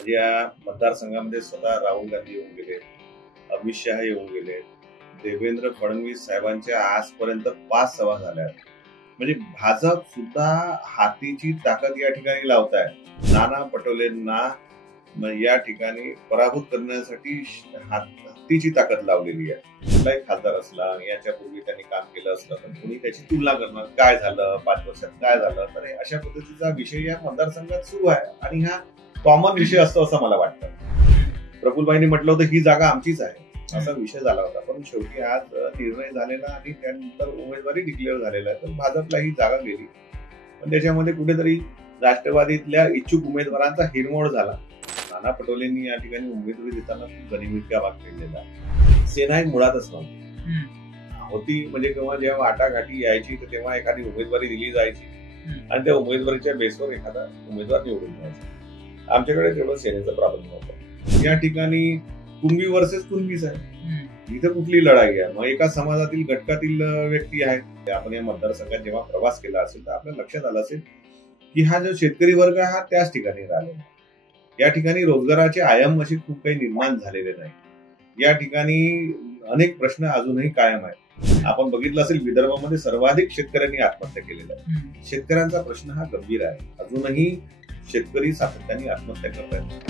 म्हणजे या मतदारसंघामध्ये स्वतः राहुल गांधी येऊन गेले, अमित शहा येऊन गेले, देवेंद्र फडणवीस साहेबांच्या आजपर्यंत 5 सभा झाल्या. म्हणजे भाजप सुद्धा हातीची ताकद या ठिकाणी लावताय. नाना पटोलेंना या ठिकाणी पराभूत करण्यासाठी हातीची ताकद लावलेली आहे. कुठलाही खासदार असला याच्यापूर्वी त्यांनी काम केलं असलं तर कोणी त्याची तुलना करणार, काय झालं 5 वर्षात, काय झालं, तर अशा पद्धतीचा विषय या मतदारसंघात सुरू आहे आणि हा कॉमन विषय असतो असं मला वाटतं. प्रफुल्लभाईंनी म्हटलं होतं ही जागा आमचीच आहे असा विषय झाला होता, पण शेवटी आज निर्णय झालेला आणि त्यानंतर उमेदवारी डिक्लेअर झालेला आहे, तर भाजपला ही जागा गेली. पण त्याच्यामध्ये कुठेतरी राष्ट्रवादीतल्या इच्छुक उमेदवारांचा हिरमोड झाला. नाना पटोलेंनी या ठिकाणी उमेदवारी देताना खूप गनिमितका भाग केलेला आहे. सेना ही मुळातच नव्हती होती, म्हणजे जेव्हा वाटाघाटी यायची तर तेव्हा एखादी उमेदवारी दिली जायची आणि त्या उमेदवारीच्या बेसवर एखादा उमेदवार निवडून जायचा. आमच्याकडे तेवढं सेनेचं प्राबल्य नव्हतं. या ठिकाणी कुणबी वर्सेस कुणबीच आहे, इथं कुठली लढाई आहे. मग एका समाजातील घटकातील व्यक्ती आहेत. आपण या मतदारसंघात जेव्हा प्रवास केला असेल तर आपल्या लक्षात आलं असेल की हा जो शेतकरी वर्ग आहे हा त्याच ठिकाणी राहिलेला. या ठिकाणी रोजगाराचे आयाम असे खूप काही निर्माण झालेले नाही. या ठिकाणी अनेक प्रश्न अजूनही कायम आहेत. आपण बघितलं असेल विदर्भामध्ये सर्वाधिक शेतकऱ्यांनी आत्महत्या केलेल्या आहे. शेतकऱ्यांचा प्रश्न हा गंभीर आहे. अजूनही शेतकरी सातत्याने आत्महत्या करत आहेत.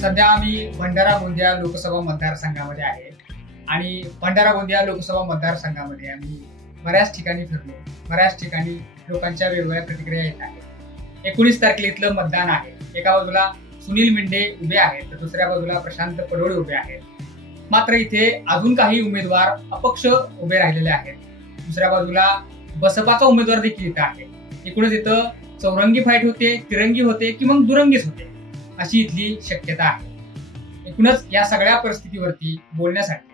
सध्या आम्ही भंडारा गोंदिया लोकसभा मतदारसंघामध्ये आहे आणि भंडारा गोंदिया लोकसभा मतदारसंघामध्ये आम्ही बऱ्याच ठिकाणी फिरलो. बऱ्याच ठिकाणी लोकांच्या वेगवेगळ्या प्रतिक्रिया येत आहेत. 19 तारखेला इथलं मतदान आहे. एका बाजूला सुनील मेंढे उभे आहेत तर दुसऱ्या बाजूला प्रशांत पडोळे उभे आहेत. मात्र इथे अजून काही उमेदवार अपक्ष उभे राहिलेले आहेत. दुसऱ्या बाजूला बसपाचा उमेदवार देखील इथं आहे. एकूणच इथं चौरंगी फाईट होते, तिरंगी होते की मग दुरंगीच होते अशी इथली शक्यता आहे. एकूणच या सगळ्या परिस्थितीवरती बोलण्यासाठी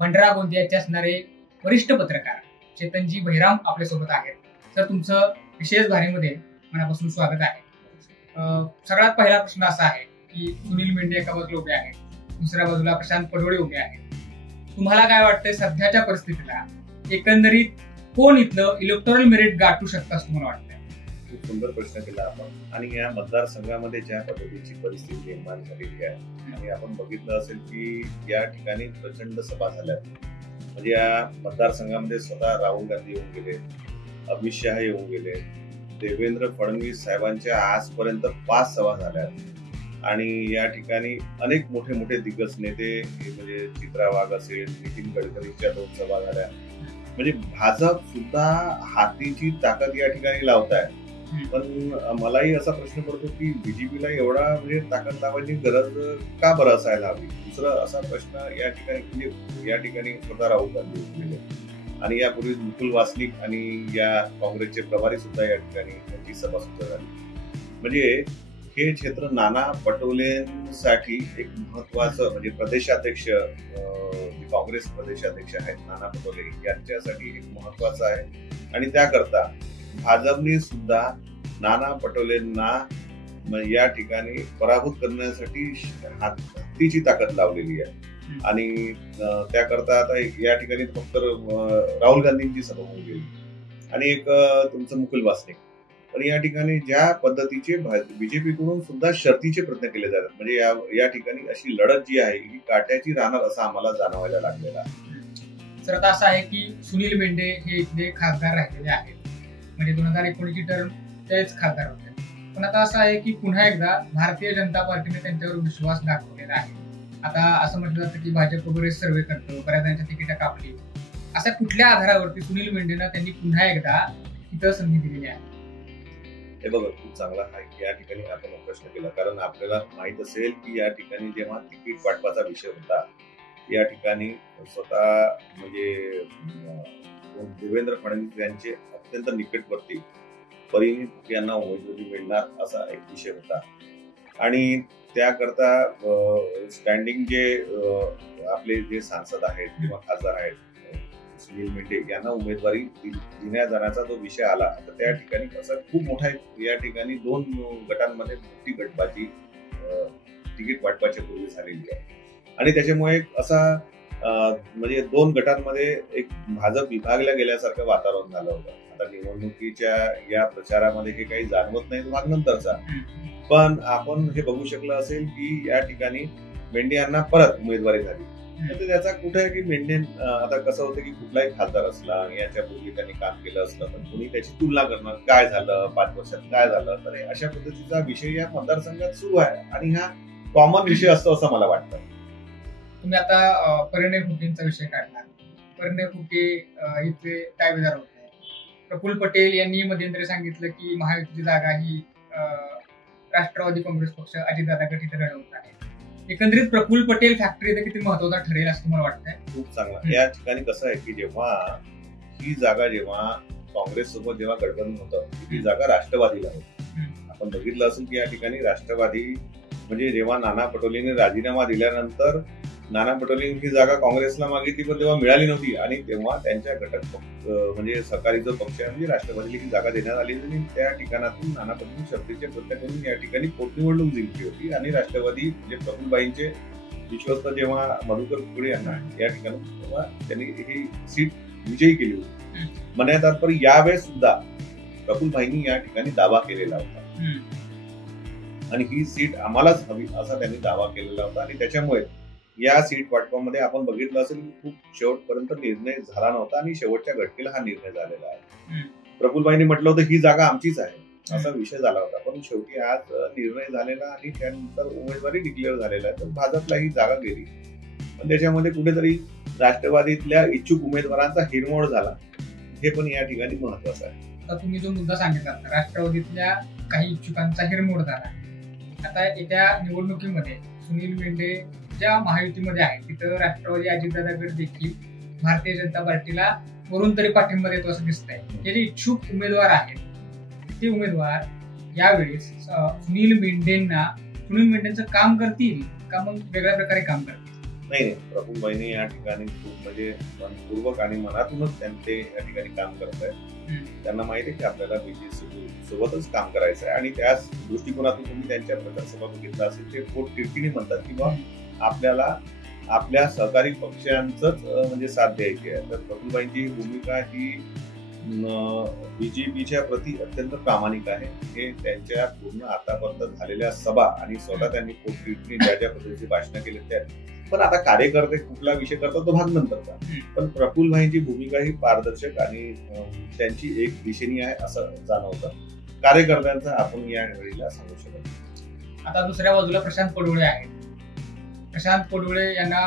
भंडारा गोंदियाचे असणारे वरिष्ठ पत्रकार चेतनजी बहिराम आपल्यासोबत आहेत. तर तुमचं विशेष भारीमध्ये मनापासून स्वागत आहे. सगळ्यात पहिला प्रश्न असा आहे की सुनील मेंढे एका बाजूला उभे आहेत, दुसऱ्या बाजूला प्रशांत पडोळे उभे आहेत. तुम्हाला काय वाटतंय सध्याच्या परिस्थितीला एकंदरीत कोण इथलं इलेक्टोरल मेरिट गाठू शकतं असं तुम्हाला वाटतंय? खूप सुंदर प्रश्न केला आपण. आणि या मतदारसंघामध्ये ज्या पद्धतीची परिस्थिती निर्माण झालेली आहे आणि आपण बघितलं असेल की या ठिकाणी प्रचंड सभा झाल्या. म्हणजे या मतदारसंघामध्ये स्वतः राहुल गांधी येऊन गेले, अमित शहा येऊन गेले, देवेंद्र फडणवीस साहेबांच्या आजपर्यंत 5 सभा झाल्या आणि या ठिकाणी अनेक मोठे मोठे दिग्गज नेते म्हणजे चित्रा वाघ असेल, नितीन गडकरींच्या 2 सभा झाल्या. म्हणजे भाजप सुद्धा हातीची ताकद या ठिकाणी लावताय. पण मलाही असा प्रश्न पडतो की बीजेपीला एवढा म्हणजे ताकद लावायची गरज का बरं असायला हवी. दुसरा असा प्रश्न या ठिकाणी म्हणजे या ठिकाणी स्वतः राहुल गांधी गेले आणि यापूर्वी मुकुल वासनिक आणि या काँग्रेसचे प्रभारी सुद्धा या ठिकाणी त्यांची सभा सुद्धा झाली. म्हणजे हे क्षेत्र नाना पटोलेंसाठी एक महत्वाचं म्हणजे प्रदेशाध्यक्ष काँग्रेस प्रदेशाध्यक्ष आहेत नाना पटोले यांच्यासाठी एक महत्वाचं आहे आणि त्याकरता भाजपने सुद्धा नाना पटोलेंना या ठिकाणी पराभूत करण्यासाठी हातीची ताकद लावलेली आहे. आणि त्याकरता आता या ठिकाणी फक्त राहुल गांधींची सभा होऊन गेली आणि एक तुमचं मुकुल वासनिक. पण या ठिकाणी ज्या पद्धतीचे बीजेपीकडून सुद्धा शर्तीचे प्रयत्न केले जातात म्हणजे या ठिकाणी अशी लढत जी आहे ही काट्याची राहणार असं आम्हाला जाणवायला लागलेला आहे. सर आता असं आहे की सुनील मेंढे हे इथले खासदार राहिलेले आहेत. म्हणजे 2019ची टर्म तेच खासदार होते. पण आता असं आहे की पुन्हा एकदा भारतीय जनता पार्टीने त्यांच्यावर विश्वास दाखवलेला आहे. आता असं म्हटलं जातं की भाजप वगैरे सर्वे करतो, बऱ्याच जणांच्या तिकीट कापली. अशा कुठल्या आधारावरती सुनील मेंढेंना त्यांनी पुन्हा एकदा इथं संधी दिलेली आहे? हे बघा खूप चांगला आहे की या ठिकाणी आपण प्रश्न केला, कारण आपल्याला माहित असेल की या ठिकाणी जेव्हा तिकीट वाटपाचा विषय होता या ठिकाणी स्वतः म्हणजे देवेंद्र फडणवीस यांचे अत्यंत निकटवर्ती परिणित फुके यांना उमेदवारी मिळणार असा एक विषय होता आणि त्याकरता स्टँडिंग जे आपले जे सांसद आहेत किंवा खासदार आहेत सुनील मेंढे यांना उमेदवारी देण्यात जाण्याचा जो विषय आला तर त्या ठिकाणी असा खूप मोठा या ठिकाणी 2 गटांमध्ये मोठी गटबाजी तिकीट वाटपाच्या पूर्वी झालेली आहे आणि त्याच्यामुळे असा म्हणजे 2 गटांमध्ये एक भाजप विभागल्या गेल्यासारखं वातावरण झालं होतं. आता निवडणुकीच्या या प्रचारामध्ये हे काही जाणवत नाही, तो भाग नंतरचा. पण आपण हे बघू शकलं असेल की या ठिकाणी मेंढे यांना परत उमेदवारी झाली. तर त्याचा कुठे की मेंढे आता कसं होतं की कुठलाही खासदार असला याच्यापूर्वी त्यांनी काम केलं असलं तर कुणी त्याची तुलना करणार, काय झालं 5 वर्षात, काय झालं. तर अशा पद्धतीचा विषय या मतदारसंघात सुरू आहे आणि हा कॉमन विषय असतो असं मला वाटतं. तुम्ही आता परिणय फुकेंचा विषय काढला. परिणय फुके इथले दावेदार होते. प्रफुल्ल पटेल यांनी मध्यंतरी सांगितलं की महायुतीची जागा ही राष्ट्रवादी काँग्रेस पक्ष अजितदादा गट इथे लढवत आहे. एकंदरीत प्रफुल्ल पटेल फॅक्टरी इथे किती महत्वाचा ठरेल असं तुम्हाला वाटतंय? खूप चांगला. या ठिकाणी कसं आहे की जेव्हा ही जागा काँग्रेस सोबत जेव्हा गठबंधन होतं ती जागा राष्ट्रवादीला होती. आपण बघितलं असेल की या ठिकाणी राष्ट्रवादी म्हणजे जेव्हा नाना पटोलेंनी राजीनामा दिल्यानंतर नाना पटोलेंनी ही जागा काँग्रेसला मागितली पण तेव्हा मिळाली नव्हती आणि तेव्हा त्यांच्या घटक म्हणजे सहकारी जो पक्ष आहे म्हणजे राष्ट्रवादीला ही जागा देण्यात आली आणि त्या ठिकाणातून नाना पटोले शर्तीचे प्रत्याय करून या ठिकाणी पोटनिवडणूक जिंकली होती आणि राष्ट्रवादी म्हणजे प्रफुल्लबाईंचे विश्वस्त जेव्हा मधुकर कुकडे यांना या ठिकाणी तेव्हा त्यांनी ही सीट विजयी केली होती. म्हणण्याचा तात्पर्य यावेळेस सुद्धा प्रफुल्लबाईंनी या ठिकाणी दावा केलेला होता आणि ही सीट आम्हालाच हवी असा त्यांनी दावा केलेला होता आणि त्याच्यामुळे या सीट वाटपामध्ये आपण बघितलं असेल की खूप शेवटपर्यंत निर्णय झाला नव्हता आणि शेवटच्या घटकेला हा निर्णय झालेला आहे. प्रफुल्लबाईंनी म्हटलं होतं ही जागा आमचीच आहे असा विषय झाला होता पण शेवटी आज निर्णय झालेला आणि त्यानंतर उमेदवारी डिक्लेअर झालेला आहे. तर भाजपला ही जागा गेली पण त्याच्यामध्ये कुठेतरी राष्ट्रवादीतल्या इच्छुक उमेदवारांचा हिरमोड झाला हे पण या ठिकाणी महत्वाचं आहे. आता तुम्ही जो मुद्दा सांगितला राष्ट्रवादीतल्या काही इच्छुकांचा हिरमोड झाला. आता येत्या निवडणुकीमध्ये सुनील मेंढे ज्या महायुतीमध्ये आहे तिथं राष्ट्रवादी अजितदादा गट देखील भारतीय जनता पार्टीला वरून तरी पाठिंबा देतो असं दिसतंय. जे इच्छुक उमेदवार आहेत ते उमेदवार यावेळेस सुनील मेंढेंचं काम करतील का मग वेगळ्या प्रकारे काम करतील? नाही, प्रफुल्लबाईंनी या ठिकाणी खूप म्हणजे मनपूर्वक आणि मनातूनच त्यांचे या ठिकाणी काम करत आहेत. त्यांना माहिती आहे की आपल्याला बीजेपी सोबतच काम करायचं आहे आणि त्याच दृष्टिकोनातून तुम्ही त्यांच्या प्रचार सभा बघितला असेल ते पोट तिडकीने म्हणतात की बा आपल्याला आपल्या सहकारी पक्षांच म्हणजे साथ द्यायची आहे. तर प्रफुल्लबाईंची भूमिका ही बीजेपीच्या प्रति अत्यंत प्रामाणिक आहे. हे त्यांच्या पूर्ण आतापर्यंत झालेल्या सभा आणि स्वतः त्यांनी पोट तिडकीने ज्या ज्या पद्धतीची भाषणं केली त्या पण आता कार्यकर्ते कुठला विषय करतात तो भाग नंतरचा. पण प्रफुल्लबाईंची भूमिका ही पारदर्शक आणि त्यांची एक दिशेनी आहे असं जाणवतं. कार्यकर्त्यांचा आपण या वेळेला सांगू शकतो. आता दुसऱ्या बाजूला प्रशांत पडोळे आहेत. प्रशांत पडोळे यांना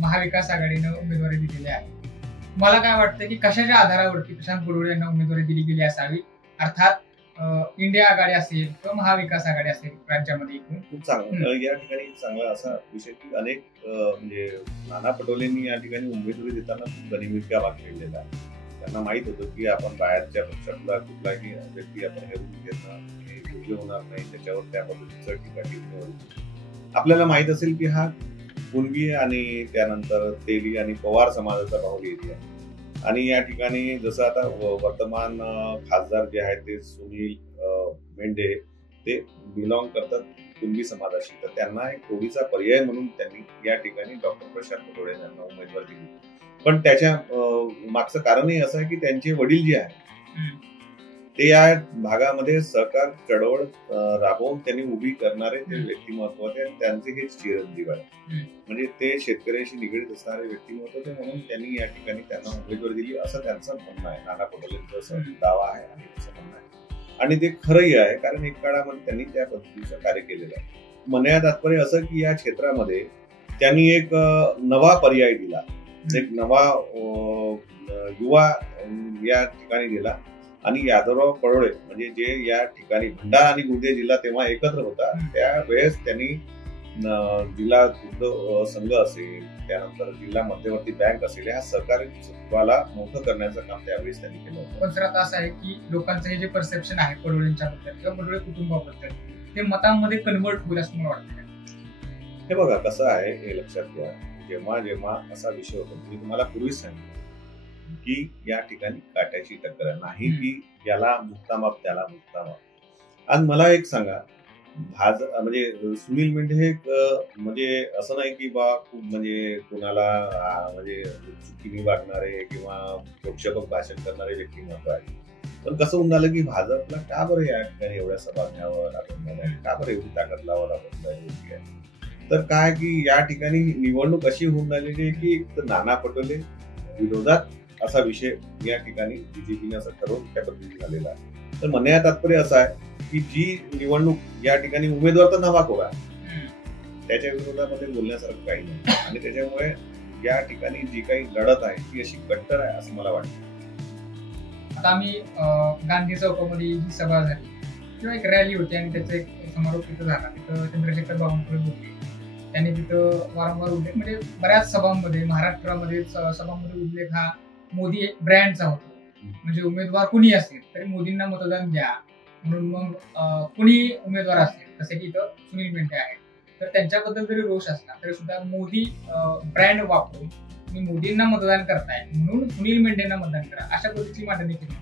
महाविकास आघाडीनं उमेदवारी दिलेली आहे. मला काय वाटतं की कशाच्या आधारावरती प्रशांत पडोळे यांना उमेदवारी दिली गेली असावी? अर्थात इंडिया आघाडी असेल किंवा महाविकास आघाडी असेल राज्यामध्ये. खूप चांगलं या ठिकाणी चांगला असा विषय की अनेक म्हणजे नाना पटोलेंनी या ठिकाणी उमेदवारी देताना खूप गनिमित भाग खेळलेला आहे. त्यांना माहित होतं की आपण बाहेरच्या पक्षातला कुठलाही व्यक्ती आपण हेरून घेणं हे योग्य होणार नाही. त्याच्यावर त्या पद्धतीचं टीका होईल. आपल्याला माहित असेल की हा कुणबी आणि त्यानंतर तेली आणि पवार समाजाचा बाहुली एरिया आहे आणि या ठिकाणी जसं आता वर्तमान खासदार जे आहेत ते सुनील मेंढे ते बिलॉंग करतात कुणबी समाजाशी. तर त्यांना एक टोळीचा पर्याय म्हणून त्यांनी या ठिकाणी डॉक्टर प्रशांत पडोळे यांना उमेदवारी दिली. पण त्याच्या मागचं कारणही असं आहे की त्यांचे वडील जे आहेत ते या भागामध्ये सहकार चळवळ राबवून त्यांनी उभी करणारे ते व्यक्तिमत्व होते. त्यांचे हे चिरंजीव आहे म्हणजे ते शेतकऱ्यांशी निगडीत असणारे व्यक्तिमत्व होते म्हणून त्यांनी या ठिकाणी त्यांना उमेदवारी दिली असं त्यांचं म्हणणं आहे. नाना पटोलेंचा दावा आहे आणि त्याचं म्हणणं आहे आणि ते खरंही आहे कारण एक काळामध्ये त्यांनी त्या पद्धतीचं कार्य केलेलं आहे. म्हणण्याचं तात्पर्य असं की या क्षेत्रामध्ये त्यांनी एक नवा पर्याय दिला, एक नवा युवा या ठिकाणी दिला आणि यादवराव पडोळे म्हणजे जे या ठिकाणी भंडारा आणि गोंदिया जिल्हा तेव्हा एकत्र होता त्यावेळेस त्यांनी जिल्हा दुग्ध संघ असेल त्यानंतर जिल्हा मध्यवर्ती बँक असेल या सहकारी क्षेत्राला मोठं करण्याचं काम त्यावेळेस त्यांनी केलं होतं. पण सर आता असं आहे की लोकांचं हे जे परसेप्शन आहे पडोळेंच्या बद्दल किंवा पडोळे कुटुंबाबद्दल ते मतांमध्ये कन्वर्ट होईल असं मला वाटतं. हे बघा कसं आहे हे लक्षात घ्या. जेव्हा असा विषय होतो मी तुम्हाला पूर्वीच सांगितलं की या ठिकाणी काट्याची टक्कर नाही की याला मुक्तामाप त्याला मुक्तामाप. आज मला एक सांगा म्हणजे सुनील मेंढे हे म्हणजे असं नाही की बा खूप म्हणजे कोणाला म्हणजे चुकीने वागणारे किंवा प्रोक्षापक भाषण करणारे व्यक्तिमत्व आहे. पण कसं होऊन झालं की भाजपला का बरं या ठिकाणी एवढ्या सभा घ्यावं लागत नाही, का बरं एवढी ताकद लावावं लागत नाही. तर काय की या ठिकाणी निवडणूक अशी होऊन राहिलेली आहे की एक तर नाना पटोले विरोधात असा विषय या ठिकाणी बीजेपीने असं ठरवून त्या पद्धतीने झालेला आहे. तर म्हणण्याचं तात्पर्य असं आहे की जी निवडणूक या ठिकाणी उमेदवार तर नवा कोरा, त्याच्या विरोधामध्ये बोलण्यासारखं काही नाही. आणि त्याच्यामुळे या ठिकाणी जी काही लढत आहे ती अशी कट्टर आहे असं मला वाटतं. आता आम्ही गांधी चौकामध्ये जी सभा झाली किंवा एक रॅली होती आणि त्याचा एक समारोप तिथं झाला. तिथं चंद्रशेखर बावनकुळे बोलले. त्यांनी तिथं वारंवार उल्लेख म्हणजे बऱ्याच सभांमध्ये महाराष्ट्रामध्ये सभांमध्ये उल्लेख हा मोदी ब्रँडचा होतो. म्हणजे उमेदवार कुणी असेल तरी मोदींना मतदान द्या म्हणून मग कुणी उमेदवार असेल जसे की इथं सुनील मेंढे आहेत तर त्यांच्याबद्दल जरी रोष असला तरी सुद्धा मोदी ब्रँड वापरून तुम्ही मोदींना मतदान करताय म्हणून सुनील मेंढेंना मतदान करा अशा पद्धतीची मांडणी केली.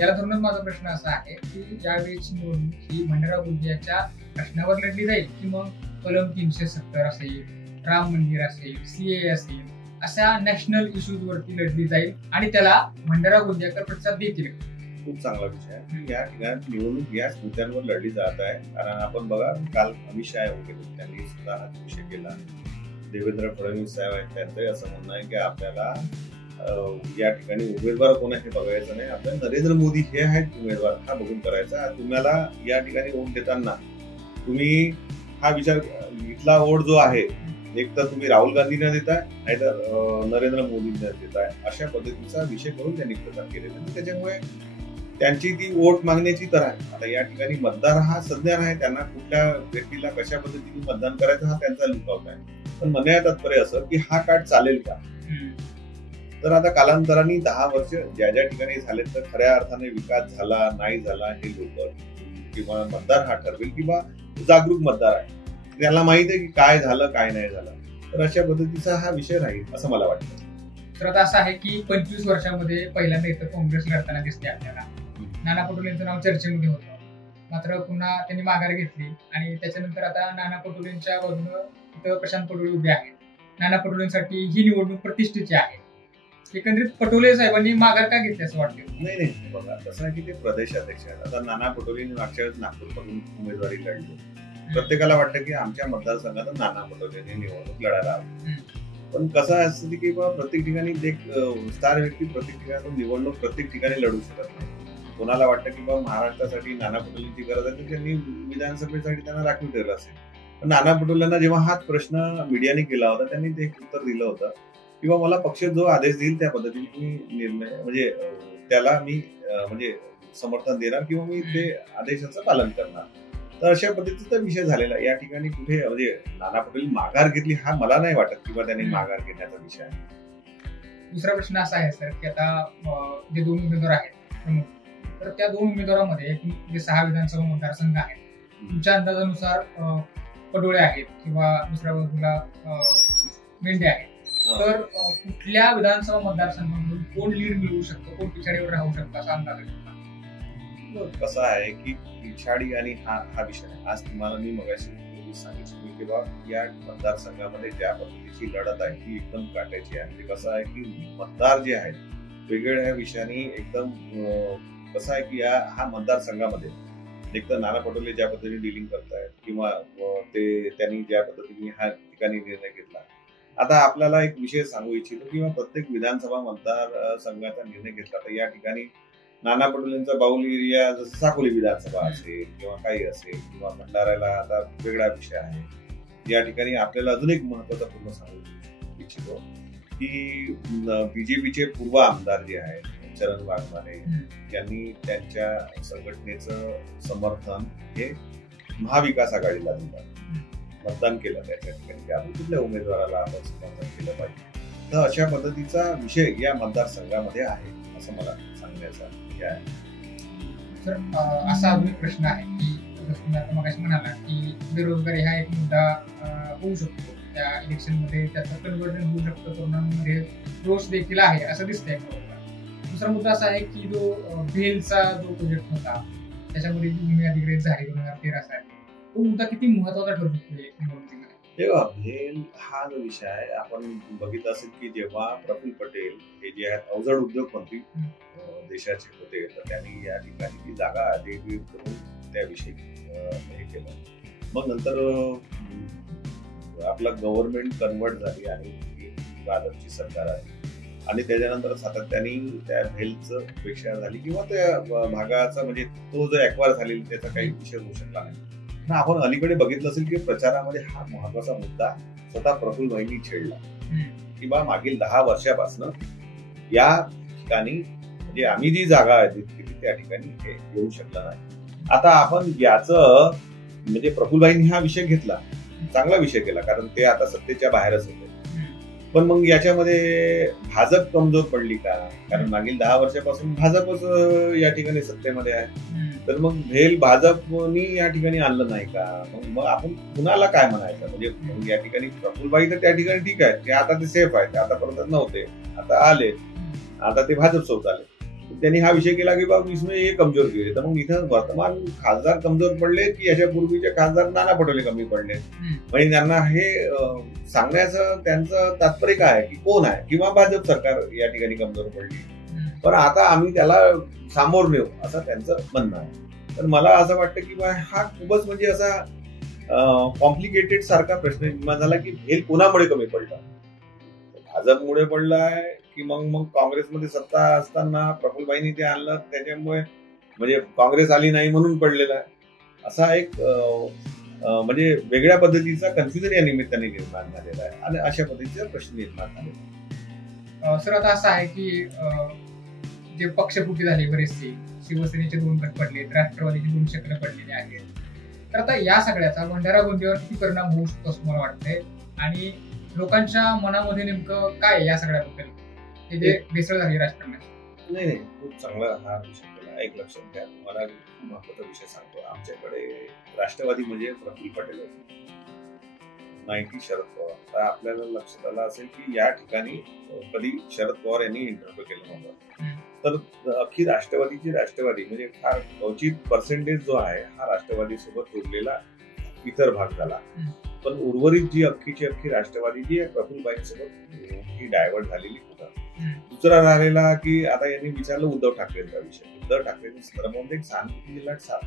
याला धरूनच माझा प्रश्न असा आहे की यावेळीची निवडणूक ही भंडारा गोंदियाच्या प्रश्नावर लढली जाईल की मग कलम 370 असेल, राम मंदिर असेल, सीए असेल अशा नॅशनल इश्यूज वरती लढली जाईल आणि त्याला भंडारा गोंदियाकर प्रतिसाद देतील. खूप चांगला विषय आहे. या ठिकाणी निवडणूक याच मुद्द्यांवर लढली जात आहे. कारण आपण बघा काल अमित शहा होते त्यांनी सुद्धा हा विषय केला. देवेंद्र फडणवीस साहेब आहेत त्यांचंही असं म्हणणं आहे की आपल्याला या ठिकाणी उमेदवार कोण आहे हे बघायचं नाही, आपल्याला नरेंद्र मोदी हे आहेत उमेदवार हा बघून करायचा. तुम्हाला या ठिकाणी वोट देताना तुम्ही हा विचार इथला वोट जो आहे एक तर तुम्ही राहुल गांधींना देताय नाहीतर नरेंद्र मोदींना देताय अशा पद्धतीचा विषय करून त्यांनी प्रचार केलेला आहे. त्याच्यामुळे त्यांची ती वोट मागण्याची तर आहे. आता या ठिकाणी मतदार हा सज्ञान आहे, त्यांना कुठल्या व्यक्तीला कशा पद्धतीने मतदान करायचं हा त्यांचा लुकआउट आहे. पण म्हणण्याचं तात्पर्य असं की हा काळ चालेल का. तर आता कालांतराने 10 वर्ष ज्या ज्या ठिकाणी झाले तर खऱ्या अर्थाने विकास झाला नाही झाला हे लोक किंवा मतदार हा ठरवेल किंवा जागरूक मतदार आहे त्याला माहित आहे की काय झालं काय नाही झालं. तर अशा पद्धतीचा हा विषय राहील असं मला वाटतं. तर आता असं आहे की 25 वर्षामध्ये पहिल्यांदा इथं काँग्रेस लढताना दिसते आपल्याला. नाना पटोलेंचं नाव चर्चेमध्ये होतं मात्र पुन्हा त्यांनी माघार घेतली आणि त्याच्यानंतर आता नाना पटोलेंच्या बाजूनं इथं प्रशांत पटोले उभे आहेत. नाना पटोलेंसाठी ही निवडणूक प्रतिष्ठेची आहे. एकंदरीत पटोले साहेबांनी माघार का घेतली असं वाटतं? नाही बघा कसं आहे की ते प्रदेशाध्यक्ष आहेत. आता नाना पटोलेंनी मागच्या वेळेस नागपूरमधून उमेदवारी लढली. प्रत्येकाला वाटतं की आमच्या मतदारसंघात नाना पटोलेंनी निवडणूक लढायला हवी. पण कसं असतं की प्रत्येक ठिकाणी एक स्टार व्यक्ती प्रत्येक ठिकाणी निवडणूक प्रत्येक ठिकाणी लढू शकत नाही. कोणाला वाटतं की महाराष्ट्रासाठी नाना पटोलेंची गरज आहे तर त्यांनी विधानसभेसाठी त्यांना राखीव ठेवलं असेल. पण नाना पटोलेंना जेव्हा हाच प्रश्न मीडियाने केला होता त्यांनी ते एक उत्तर दिलं होतं किंवा मला पक्ष जो आदेश देईल त्या पद्धतीने मी निर्णय म्हणजे त्याला मी म्हणजे समर्थन देणार किंवा मी ते आदेशाचं पालन करणार. तर अशा पद्धतीचा विषय झालेला या ठिकाणी कुठे म्हणजे नाना पटोले माघार घेतली हा मला नाही वाटत किंवा त्यांनी माघार घेण्याचा विषय आहे. दुसरा प्रश्न असा आहे सर की आता जे 2 उमेदवार आहेत प्रमुख तर त्या 2 उमेदवारांमध्ये जे 6 विधानसभा मतदारसंघ आहेत तुमच्या अंदाजानुसार पडोळे आहेत किंवा दुसऱ्या बाजूला मेंढे आहेत तर कुठल्या विधानसभा मतदारसंघामधून कोण लीड मिळवू शकतो कोण पिछाडीवर राहू शकतो असा अंदाज आहे? कसं आहे की पिछाडी आणि हा विषय आज तुम्हाला मी मगाशी सांगितलं की बाबा या मतदारसंघामध्ये ज्या पद्धतीची लढत आहे ती एकदम काटायची आहे. म्हणजे कसं आहे की मतदार जे आहेत वेगवेगळ्या विषयांनी एकदम कसं आहे की हा मतदारसंघामध्ये एक तर नाना पटोले ज्या पद्धतीने डिलिंग करतायत किंवा ते त्यांनी ज्या पद्धतीने ह्या ठिकाणी निर्णय घेतला. आता आपल्याला एक विषय सांगू इच्छितो किंवा प्रत्येक विधानसभा मतदार संघाचा निर्णय घेतला तर या ठिकाणी नाना पटोलेंचा बाहुल एरिया जसं साकोली विधानसभा असेल किंवा काही असेल किंवा भंडाऱ्याला आता वेगळा विषय आहे. या ठिकाणी आपल्याला अजून एक महत्वाचा पूर्ण सांगू इच्छितो की बीजेपीचे पूर्व आमदार जे आहेत चरण वाघमारे यांनी त्यांच्या संघटनेचं समर्थन हे महाविकास आघाडीला दिलं, मतदान केलं त्याच्या ठिकाणी की आपण कुठल्या उमेदवाराला आपण समर्थन केलं पाहिजे. तर अशा पद्धतीचा विषय या मतदारसंघामध्ये आहे असं मला सांगण्याचा आहे. तर असा अजून एक प्रश्न आहे की जसं तुम्ही आता मगाशी म्हणाला की बेरोजगारी हा एक मुद्दा होऊ शकतो त्या इलेक्शनमध्ये त्याचं कन्व्हर्जन होऊ शकतं तरुणांमध्ये रोष देखील आहे असं दिसतंय. दुसरा मुद्दा असा आहे की जो भेलचा जो प्रोजेक्ट होता त्याच्यामध्ये जी भूमी अधिग्रहित झाली 2013 साली तो मुद्दा किती महत्वाचा ठरू शकतो. तेव्हा भेल हा जो विषय आहे, आपण बघितलं असेल की जेव्हा प्रफुल्ल पटेल हे जे आहेत अवजड उद्योग मंत्री देशाचे होते, तर त्यांनी या ठिकाणी ती जागा वेगळी करून त्याविषयी हे केलं. मग नंतर आपलं गव्हर्नमेंट कन्वर्ट झाली आणि भाजपची सरकार आली आणि त्याच्यानंतर सातत्याने त्या भेलचं पेक्षा झाली किंवा त्या भागाचा म्हणजे तो जो ॲक्वायर झालेला त्याचा काही विषय होऊ शकला नाही. पण आपण अलीकडे बघितलं असेल की प्रचारामध्ये हा महत्वाचा मुद्दा स्वतः प्रफुल्लभाईंनी छेडला किंवा मागील 10 वर्षापासून या ठिकाणी म्हणजे आम्ही जी जागा आहे त्या ठिकाणी हे येऊ शकला नाही. आता आपण याचं म्हणजे प्रफुल्लभाईंनी हा विषय घेतला, चांगला विषय केला, कारण ते आता सत्तेच्या बाहेरच होते. पण मग याच्यामध्ये भाजप कमजोर पडली का? कारण मागील 10 वर्षापासून भाजपच या ठिकाणी सत्तेमध्ये आहे. तर मग भेल भाजपनी या ठिकाणी आणलं नाही का? मग आपण कुणाला काय म्हणायचं? म्हणजे या ठिकाणी प्रफुल्लभाई तर त्या ठिकाणी ठीक आहे, ते आता ते सेफ आहेत, आतापर्यंत नव्हते, आता आले, आता ते भाजप सोबत आले. त्यांनी हा विषय केला की बाबा इसमें हे कमजोर केले. तर मग इथं वर्तमान खासदार कमजोर पडले की याच्या पूर्वीचे खासदार नाना पटोले कमी पडले? म्हणजे त्यांना हे सांगण्याचं त्यांचं तात्पर्य काय आहे की कोण आहे किंवा भाजप सरकार या ठिकाणी कमजोर पडली, पण आता आम्ही त्याला सामोर नेऊ असं त्यांचं म्हणणं आहे. तर मला असं वाटतं की हा खूपच म्हणजे असा कॉम्प्लिकेटेड सारखा प्रश्न निर्माण झाला की भेल कोणामुळे कमी पडला? भाजपमुळे पडलाय की मग काँग्रेसमध्ये सत्ता असताना प्रफुल्लभाईंनी ते आणलं त्याच्यामुळे म्हणजे काँग्रेस आली नाही म्हणून पडलेला आहे? असा एक म्हणजे वेगळ्या पद्धतीचा कन्फ्युजन या निमित्ताने निर्माण झालेला आहे आणि अशा पद्धतीचा प्रश्न निर्माण झालेला आहे. सर आता असं आहे की जे पक्षफुटी झाली बरेचसे, शिवसेनेचे 2 गट पडले, राष्ट्रवादीची 2 शकलं पडलेली आहेत. तर आता या सगळ्याचा भंडारा गोंदियावर किती परिणाम होऊ शकतो असं मला वाटतंय आणि लोकांच्या मनामध्ये नेमकं काय या सगळ्याबद्दल हे जे भेसळ झाली राजकारणात? नाही, खूप चांगला हा विषय केला. एक लक्षात घ्या, मला खूप महत्वाचा विषय सांगतो. आमच्याकडे राष्ट्रवादी म्हणजे प्रफुल्ल पटेल होते, नाही की शरद पवार. तर आपल्याला लक्षात आलं असेल की या ठिकाणी कधी शरद पवार यांनी इंटरव्ह्यू केलं नव्हतं. तर अख्खी राष्ट्रवादी म्हणजे फार क्वचित पर्सेंटेज जो आहे हा राष्ट्रवादी सोबत जोडलेला इतर भाग झाला. पण उर्वरित जी अख्खी राष्ट्रवादी जी आहे प्रफुल्लभाईंसोबत ही डायव्हर्ट झालेली होता. दुसरा राहिलेला की आता यांनी विचारलं उद्धव ठाकरेंचा विषय. उद्धव ठाकरेंच्या संदर्भामध्ये एक सहानुभूती लाट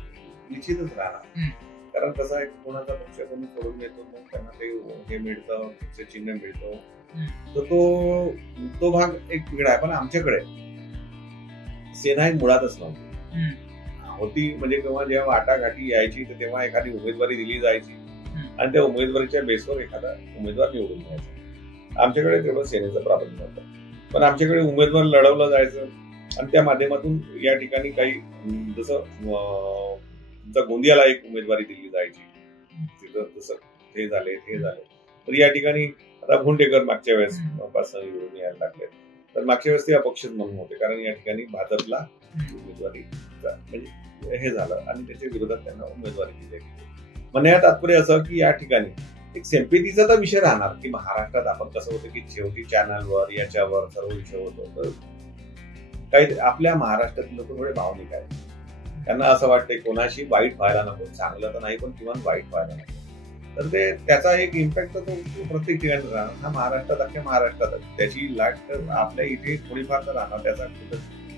निश्चितच राहणार, कारण कसं आहे कोणाचा पक्ष कोणी सोडून येतो मग त्यांना ते हे मिळतं, चिन्ह मिळतं, तर तो भाग एक वेगळा आहे. पण आमच्याकडे सेना ही मुळातच नव्हती होती. म्हणजे जेव्हा वाटाघाटी यायची तर तेव्हा एखादी उमेदवारी दिली जायची आणि त्या उमेदवारीच्या बेसवर एखादा उमेदवार निवडून घ्यायचा. आमच्याकडे तेवढं सेनेचं प्राबल्य नव्हतं, पण आमच्याकडे उमेदवार लढवलं जायचं आणि त्या माध्यमातून या ठिकाणी काही जसं गोंदियाला एक उमेदवारी दिली जायची, तिथं जसं हे झाले. तर या ठिकाणी आता भोंडेकर मागच्या वेळेस पासून निवडून यायला लागले, तर मागच्या वेळेस ते अपक्षच म्हणून होते, कारण या ठिकाणी भाजपला उमेदवारी म्हणजे हे झालं आणि त्याच्या विरोधात त्यांना उमेदवारी दिली. म्हणण्यात तात्पर्य असं की या ठिकाणी एक सिम्पॅथीचा तर विषय राहणार की महाराष्ट्रात आपण कसं होतं की शेवटी चॅनलवर याच्यावर सर्व विषय होतो. तर काही आपल्या महाराष्ट्रातील लोक थोडे भावनिक आहेत, त्यांना असं वाटतंय कोणाशी वाईट व्हायला नको, चांगलं तर नाही पण किंवा वाईट व्हायला नको. तर ते त्याचा एक इम्पॅक्ट तो प्रत्येक ठिकाणी राहणार. हा महाराष्ट्रात अख्ख्या महाराष्ट्रात त्याची लाट तर आपल्या इथे थोडीफार तर राहणार त्याचा.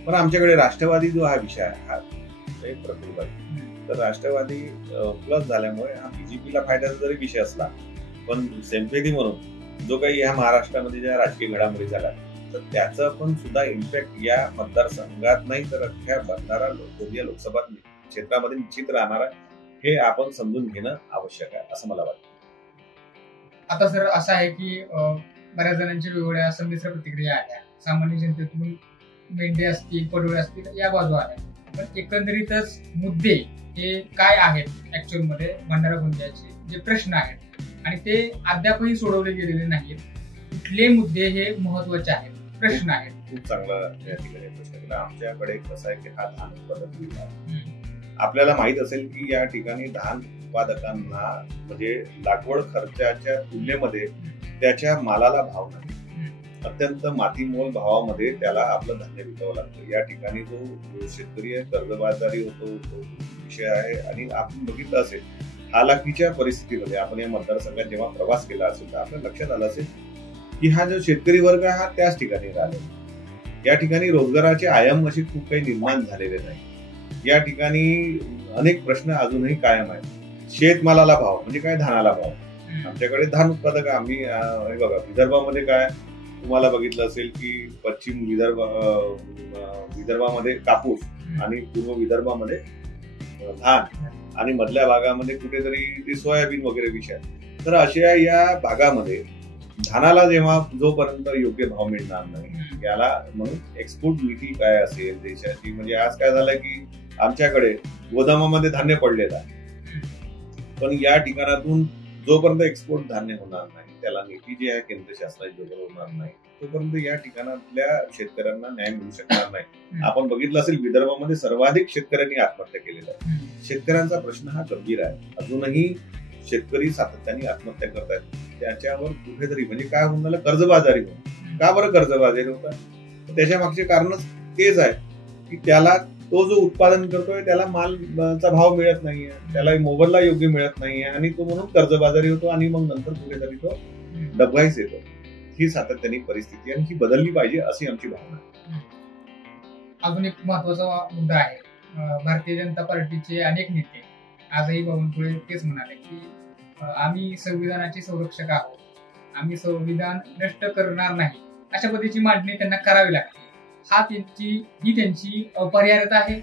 पण आमच्याकडे राष्ट्रवादी जो हा विषय आहे हा प्रफुल्लभाई, तर राष्ट्रवादी प्लस झाल्यामुळे हा बीजेपीला फायद्याचा जरी विषय असला पण सिम्पॅथी म्हणून जो काही या महाराष्ट्रामध्ये ज्या राजकीय घडामोडी झाल्या तर त्याचा पण सुद्धा इम्पॅक्ट या मतदारसंघात नाही तर अख्ख्या भंडारा गोंदिया लोकसभा क्षेत्रामध्ये निश्चित राहणार आहे. हे आपण समजून घेणं आवश्यक आहे असं मला वाटतं. आता सर असं आहे की बऱ्याच जणांच्या वेगवेगळ्या संमिश्र प्रतिक्रिया आल्या, सामान्य जनतेतून मेंढे असतील, पडोळे असतील या बाजू आल्या, पण एकंदरीतच मुद्दे हे काय आहेत ऍक्च्युअल मध्ये भंडारा गोंदियाचे जे प्रश्न आहेत आणि ते अद्यापही सोडवले गेलेले नाहीत. कुठले मुद्दे हे महत्वाचे आहेत, प्रश्न आहेत? खूप चांगला या ठिकाणी प्रश्न केला. आमच्याकडे कसं आहे की हा धान उत्पादक विभाग, आपल्याला माहित असेल की या ठिकाणी धान उत्पादकांना म्हणजे लागवड खर्चाच्या तुलनेमध्ये त्याच्या मालाला भाव नाही, अत्यंत मातीमोल भावामध्ये त्याला आपलं धान्य विकावं लागतं. या ठिकाणी जो शेतकरी कर्जबाजारी होतो तो विषय आहे. आणि आपण बघितलं असेल हालाकीच्या परिस्थितीमध्ये आपण या मतदारसंघात जेव्हा प्रवास केला असेल तर आपल्या लक्षात आलं असेल की हा जो शेतकरी वर्ग आहे हा त्याच ठिकाणी राहिलेला. या ठिकाणी रोजगाराचे आयाम असे खूप काही निर्माण झालेले नाही. या ठिकाणी अनेक प्रश्न अजूनही कायम आहेत. शेतमालाला भाव म्हणजे काय, धानाला भाव. आमच्याकडे धान उत्पादक आम्ही हे बघा, विदर्भामध्ये काय तुम्हाला बघितलं असेल की पश्चिम विदर्भामध्ये कापूस आणि पूर्व विदर्भामध्ये धान आणि मधल्या भागामध्ये कुठेतरी ते सोयाबीन वगैरे विषय. तर अशा या भागामध्ये धानाला जेव्हा जोपर्यंत योग्य भाव मिळणार नाही, याला म्हणून एक्सपोर्ट नीती काय असेल देशाची. म्हणजे आज काय झालंय की आमच्याकडे गोदामामध्ये धान्य पडलेलं आहे, पण या ठिकाणातून जोपर्यंत एक्सपोर्ट धान्य होणार नाही, त्याला नीती जी आहे केंद्र शासनाची जोपर्यंत होणार नाही, तोपर्यंत या ठिकाणातल्या शेतकऱ्यांना न्याय मिळू शकणार नाही. आपण बघितलं असेल विदर्भामध्ये सर्वाधिक शेतकऱ्यांनी आत्महत्या केलेल्या आहे. शेतकऱ्यांचा प्रश्न हा गंभीर आहे. अजूनही शेतकरी सातत्याने आत्महत्या करतात. त्याच्यावर कुठेतरी म्हणजे काय होऊन झालं, कर्जबाजारी होऊन. का बरं कर्जबाजारी होतात? त्याच्या मागचे कारणच तेच आहे की त्याला तो जो उत्पादन करतोय त्याला मालचा भाव मिळत नाहीये, त्याला मोबदला योग्य मिळत नाहीये आणि तो म्हणून कर्जबाजारी होतो आणि मग नंतर कुठेतरी तो डबघाईस येतो. ही सातत्याने परिस्थिती आणि ही बदलली पाहिजे अशी आमची भावना आहे. अजून एक महत्वाचा मुद्दा आहे. भारतीय जनता पार्टीचे अनेक नेते आजही बावनकुळे तेच म्हणाले की आम्ही संविधानाचे संरक्षक आहोत, आम्ही संविधान नष्ट करणार नाही, अशा पद्धतीची मांडणी त्यांना करावी लागते. ही त्यांची अपरिहार्यता आहे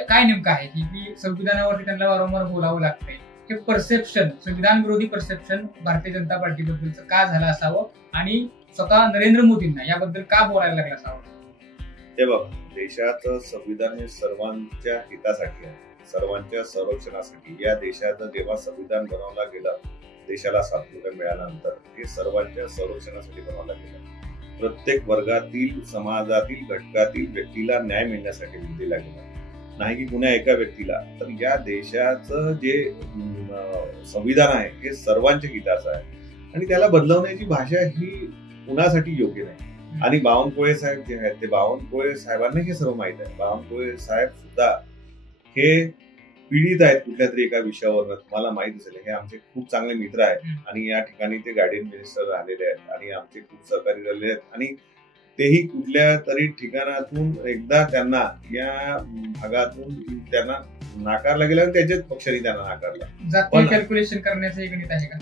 काय नेमकं आहे की संविधानावरती त्यांना वारंवार बोलावं लागतंय? हे परसेप्शन, संविधान विरोधी परसेप्शन भारतीय जनता पार्टीबद्दलचं का झालं असावं आणि स्वतः नरेंद्र मोदींना याबद्दल का बोलायला लागलं असावं? हे बघा, देशाचं संविधान हे सर्वांच्या हितासाठी आहे, सर्वांच्या संरक्षणासाठी. या देशाचं जेव्हा संविधान बनवला गेलं, देशाला स्वातंत्र्य मिळाल्यानंतर हे सर्वांच्या संरक्षणासाठी बनवलं गेलं. प्रत्येक वर्गातील, समाजातील, घटकातील व्यक्तीला न्याय मिळण्यासाठी दिला गेला, नाही की कुण्या एका व्यक्तीला. तर या देशाचं जे संविधान आहे हे सर्वांच्या हिताचं आहे आणि त्याला बदलवण्याची भाषा ही कुणासाठी योग्य नाही. आणि बावनकुळे साहेब जे आहेत ते बावनकुळे साहेबांना हे सर्व माहित आहे. बावनकुळे साहेब सुद्धा हे पीडित आहेत कुठल्या तरी एका विषयावर. तुम्हाला माहित असेल, हे आमचे खूप चांगले मित्र आहेत आणि या ठिकाणी ते गार्डियन मिनिस्टर राहिलेले आहेत आणि आमचे खूप सहकारी राहिले आहेत आणि तेही कुठल्या तरी ठिकाणातून एकदा त्यांना या भागातून त्यांना नाकारला गेला आणि त्याच्याच पक्षाने त्यांना नाकारला. जातीय कॅल्क्युलेशन करण्याचं एक गणित आहे का?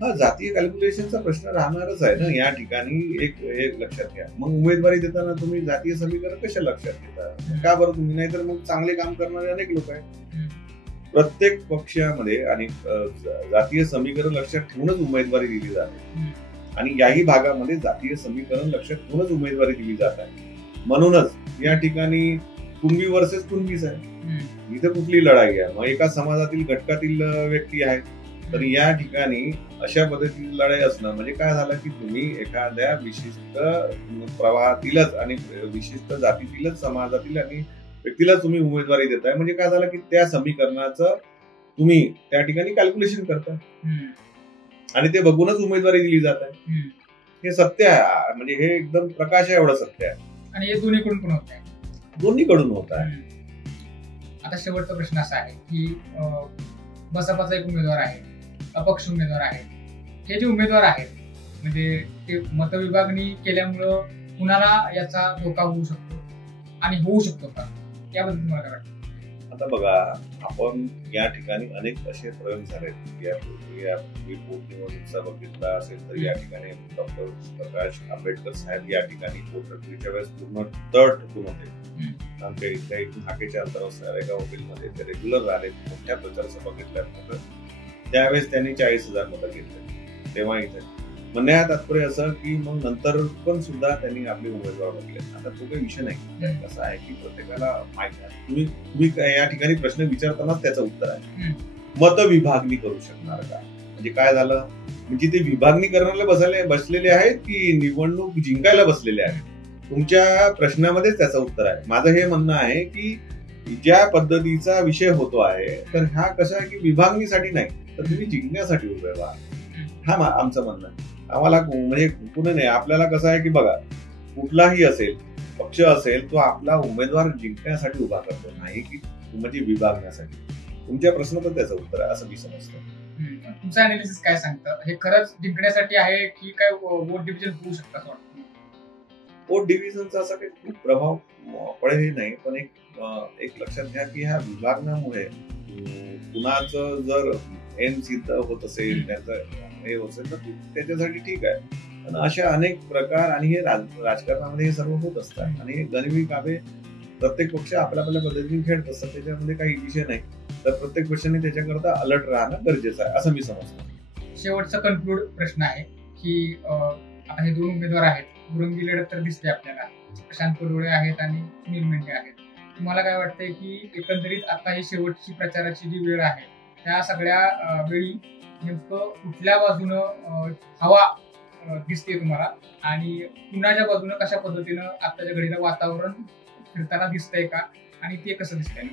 हा, जातीय कॅल्क्युलेशनचा प्रश्न राहणारच आहे ना या ठिकाणी. एक लक्षात घ्या, मग उमेदवारी देताना तुम्ही जातीय समीकरण कशा लक्षात घेता? का बरं तुम्ही? नाही तर मग चांगले काम करणारे अनेक लोक आहेत. प्रत्येक पक्षामध्ये आणि जातीय समीकरण लक्षात ठेवूनच उमेदवारी दिली जाते आणि याही भागामध्ये जातीय समीकरण लक्षात ठेवूनच उमेदवारी दिली जात आहे. म्हणूनच या ठिकाणी कुणबी वर्सेस कुणबीच आहे. इथे कुठली लढाई आहे? मग एका समाजातील घटकातील व्यक्ती आहेत, तर या ठिकाणी अशा पद्धतीची लढाई असणं म्हणजे काय झालं की तुम्ही एखाद्या विशिष्ट प्रवाहातीलच आणि विशिष्ट जातीतीलच, समाजातील आणि व्यक्तीला तुम्ही उमेदवारी देताय. म्हणजे काय झालं की त्या समीकरणाचं तुम्ही त्या ठिकाणी कॅल्क्युलेशन करता आणि ते बघूनच उमेदवारी दिली जात आहे. हे सत्य आहे, म्हणजे हे एकदम प्रकाश आहे एवढं सत्य आहे. आणि हे दोन्हीकडून पण होत आहे. दोन्हीकडून होत आहे. आता शेवटचा प्रश्न असा आहे की बसपाचा एक उमेदवार आहे, अपक्ष उमेदवार आहे. हे जे उमेदवार आहेत म्हणजे ते मतविभागणी केल्यामुळं कुणाला याचा धोका होऊ शकतो आणि होऊ शकतो का, याबद्दल मला काय वाटतं? आता बघा, आपण या ठिकाणी अनेक असे प्रयोग झालेत. यापूर्वी पोटनिवडणुकीचा बघितला असेल तर या ठिकाणी डॉक्टर प्रकाश आंबेडकर साहेब या ठिकाणी पोटनिवडणुकीच्या वेळेस पूर्ण तळ ठोकून होते. आमच्या इथल्या इथून हाकेच्या अंतरावर एका हॉटेलमध्ये ते रेग्युलर राहिले, मोठ्या प्रचार सभा घेतल्या. त्यावेळेस त्यांनी 40,000 मतं घेतले. तेव्हा इथे म्हणण्या तात्पर्य असं की मग नंतर पण सुद्धा त्यांनी आपले उमेदवार बघले. आता तो काही विषय नाही. कसं आहे की प्रत्येकाला माहिती आहे, तुम्ही या ठिकाणी प्रश्न विचारतानाच त्याचं उत्तर आहे. मतविभागणी करू शकणार का? म्हणजे काय झालं, म्हणजे ते विभागणी करण्याला बसलेले आहेत की निवडणूक जिंकायला बसलेले आहेत? तुमच्या प्रश्नामध्येच त्याचं उत्तर आहे. माझं हे म्हणणं आहे की ज्या पद्धतीचा विषय होतो आहे तर हा कसा आहे की विभागणीसाठी नाही तर तुम्ही जिंकण्यासाठी उभे राहा. हा आमचं म्हणणं आहे. आम्हाला म्हणजे कुठे नाही, आपल्याला कसं आहे की बघा, कुठलाही असेल पक्ष असेल तो आपला उमेदवार जिंकण्यासाठी उभा करतो, नाही की म्हणजे विभागण्यासाठी. तुमच्या प्रश्नाचं त्याचं उत्तर आहे असं मी समजतो. तुमचं अनालिसिस काय सांगतं, हे खरंच जिंकण्यासाठी आहे की काय वोट डिव्हिजन होऊ शकतं असं वाटतं? वोट डिव्हिजनचा असा काही खूप प्रभाव पडेल हे नाही, पण एक लक्षात घ्या की ह्या विभागण्यामुळे कुणाचं जर एन सिद्ध होत असेल, त्याचं हे होत असेल तर त्याच्यासाठी ठीक आहे. पण अशा अनेक प्रकार आणि हे राजकारणामध्ये हे सर्व होत असतात आणि हे गनिमी काबे प्रत्येक पक्ष आपल्या आपल्या पद्धतीने खेळत असतात. त्याच्यामध्ये काही विषय नाही. तर प्रत्येक पक्षाने त्याच्याकरता अलर्ट राहणं गरजेचं आहे असं मी समजतो. शेवटचा कन्क्लूड प्रश्न आहे की आता हे 2 उमेदवार आहेत, दुरंगी लढत तर दिसते आपल्याला, प्रशांत पडोळे आहेत आणि सुनील मेंढे आहेत. तुम्हाला काय वाटतंय की एकंदरीत आता ही शेवटची प्रचाराची जी वेळ आहे त्या सगळ्या वेळी नेमकं कुठल्या बाजूनं हवा दिसते तुम्हाला आणि कुणाच्या बाजूनं कशा पद्धतीनं आताच्या घडीला वातावरण फिरताना दिसतंय का आणि ते कसं दिसतंय?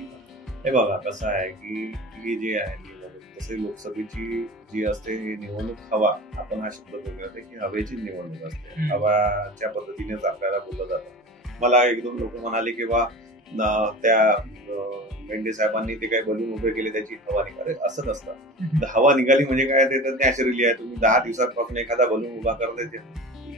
हे बघा कसं आहे की ही जी आहे निवडणूक, तसे लोकसभेची जी असते ही निवडणूक हवा, आपण हा शब्द बोलतो की हवेची निवडणूक असते. हवाच्या पद्धतीनेच आपल्याला बोललं जातं. मला 1-2 लोक म्हणाले की बा त्या मेंढे साहेबांनी ते काय बलून उभे केले त्याची हवा निघाली. असं नसतं. हवा निघाली म्हणजे काय, ते तर नॅचरली आहे. तुम्ही 10 दिवसांपासून एखादा बलून उभा करता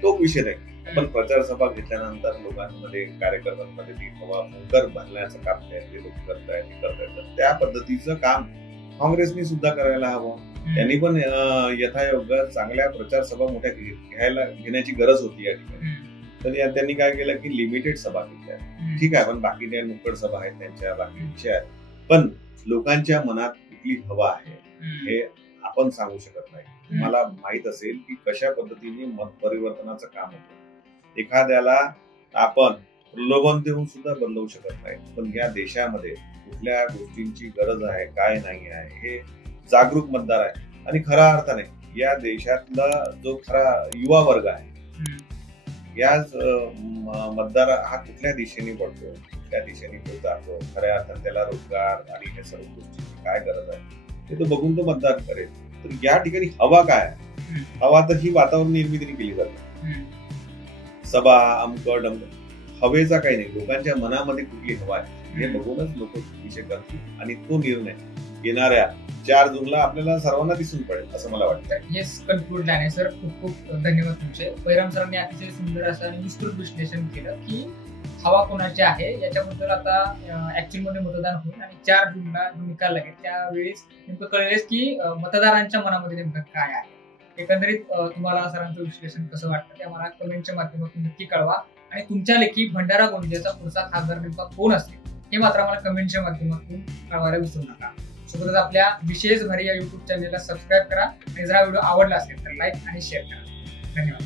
तो विषय नाही. पण प्रचार सभा घेतल्यानंतर लोकांमध्ये, कार्यकर्त्यांमध्ये ती हवा मुंकर भरण्याचं काम ते लोक करतायत. त्या पद्धतीचं काम काँग्रेसनी सुद्धा करायला हवं. त्यांनी पण यथायोग्य चांगल्या प्रचार सभा मोठ्या घेण्याची गरज होती या ठिकाणी. तर त्यांनी काय केलं की लिमिटेड सभा घेतल्या. ठीक आहे, पण बाकी त्या नुक्कड सभा आहेत त्यांच्या, बाकी विषय आहेत. पण लोकांच्या मनात कुठली हवा आहे हे आपण सांगू शकत नाही. तुम्हाला माहित असेल की कशा पद्धतीने मत परिवर्तनाचं काम होतं. एखाद्याला आपण प्रलोभन देऊन सुद्धा बदलवू शकत नाही. पण या देशामध्ये कुठल्या गोष्टींची गरज आहे, काय नाही आहे, हे जागरूक मतदार आहे. आणि खऱ्या अर्थाने या देशातला जो खरा युवा वर्ग आहे, याच मतदार हा कुठल्या दिशेने पडतो, कुठल्या दिशेने तो जातो, खऱ्या अर्थाने त्याला रोजगार आणि ह्या सर्व गोष्टींची काय गरज आहे ते तो बघून तो मतदान करेल. तर या ठिकाणी हवा काय आहे? हवा तर ही वातावरण निर्मिती केली जाते. सभा अमक डमक हवेचा काही नाही. लोकांच्या मनामध्ये कुठली हवा आहे हे बघूनच लोक विषय करतील आणि तो निर्णय येणाऱ्या 4 जूनला आपल्याला सर्वांना दिसून पडेल असं मला वाटतं. येस, कन्क्लूड आहे सर. खूप खूप धन्यवाद तुमचे. बैराम सरांनी अतिशय सुंदर असं आणि विस्तृत विश्लेषण केलं की हवा कोणाची आहे याच्याबद्दल. आता ऍक्च्युअल मध्ये मतदान होईल आणि 4 जूनला जो निकाल लागेल त्यावेळेस नेमकं कळेलच की मतदारांच्या मनामध्ये नेमकं काय आहे. एकंदरीत तुम्हाला सरांचं विश्लेषण कसं वाटतं ते आम्हाला कमेंटच्या माध्यमातून नक्की कळवा. आणि तुमच्या लेखी भंडारा गोंदियाचा पुढचा खासदार नेमका कोण असेल हे मात्र आम्हाला कमेंटच्या माध्यमातून कळवायला विसरू नका. सोबतच आपल्या विशेष भारी या युट्यूब चॅनेलला सबस्क्राईब करा आणि जर हा व्हिडिओ आवडला असेल तर लाईक आणि शेअर करा. धन्यवाद.